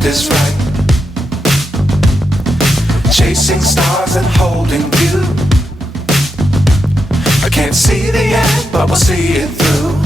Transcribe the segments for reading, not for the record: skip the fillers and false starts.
left is right. Chasing stars and holding you. I can't see the end, but we'll see it through.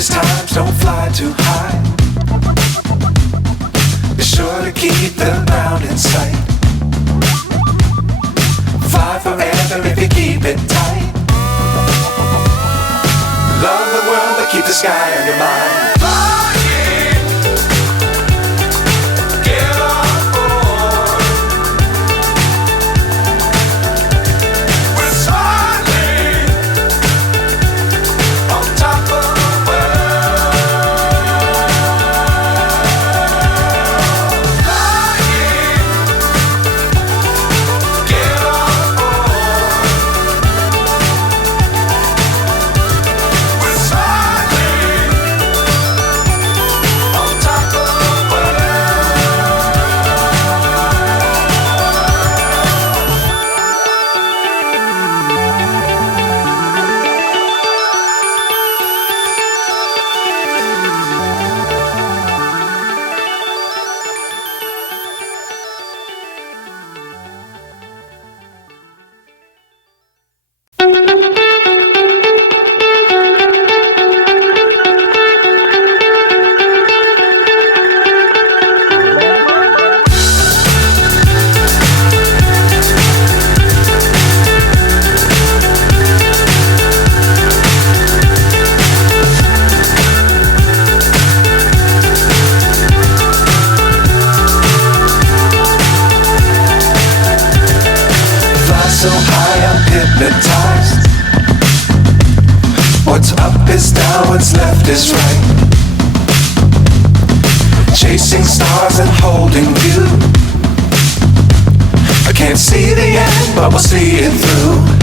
Times don't fly too high. Be sure to keep the ground in sight. Fly forever if you keep it tight. Love the world but keep the sky on your mind. So high I'm hypnotized. What's up is down, what's left is right. Chasing stars and holding you. I can't see the end, but we'll see it through.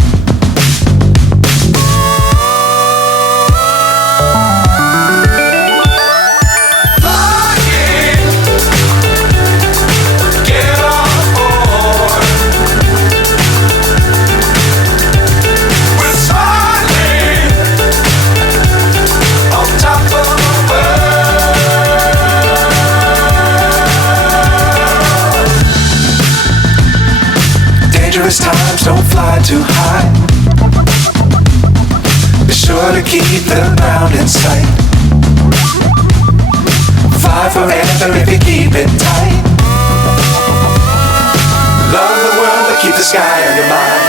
Dangerous times don't fly too high. Be sure to keep the ground in sight. Fly forever if you keep it tight. Love the world but keep the sky on your mind.